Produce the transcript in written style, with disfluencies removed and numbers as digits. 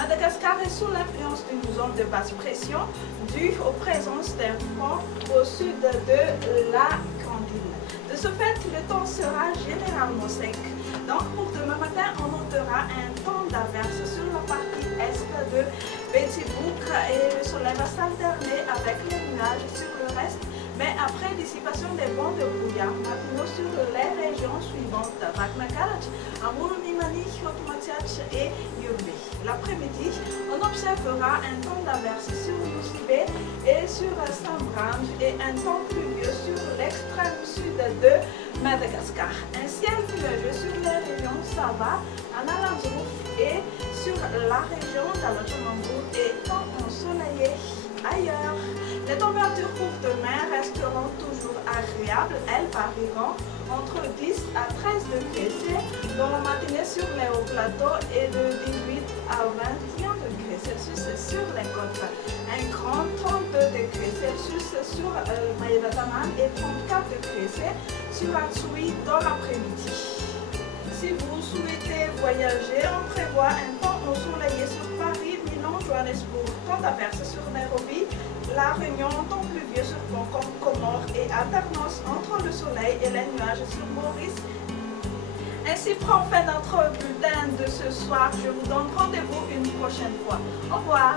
Madagascar est sous l'influence d'une zone de basse pression due aux présences d'un front au sud de la Grande Île. De ce fait, le temps sera généralement sec. Donc pour demain matin, on notera un temps d'averse sur la partie est de Betsibouk et le soleil va s'alterner avec les nuages sur le reste, mais après dissipation des bancs de brouillard matinaux sur les régions suivantes: Rakhnagarh, Amourounimani, Khotmatiach et Yurbi. L'après-midi, on observera un temps d'averse sur Nosibé et sur Sambranj et un temps pluvieux sur l'extrême sud de Madagascar. Un ciel nuageux sur les régions Sava, Analanzouf et sur la région d'Alotchomangou et temps ensoleillé ailleurs. Les températures pour demain resteront toujours agréables. Elles varieront entre 10 à 13 degrés C dans la matinée sur les hauts plateaux et de 18 à 21 degrés Celsius sur les côtes. Un grand 32 degrés Celsius sur Maïvataman et 34 degrés C sur Atsui dans l'après-midi. Si vous souhaitez voyager, on prévoit un temps ensoleillé sur Paris, Milan, Johannesburg, temps d'averse sur Nairobi, La Réunion, temps pluvieux sur Bangkok, Comores et alternance entre le soleil et les nuages sur Maurice. Ainsi prend fin notre bulletin de ce soir. Je vous donne rendez-vous une prochaine fois. Au revoir.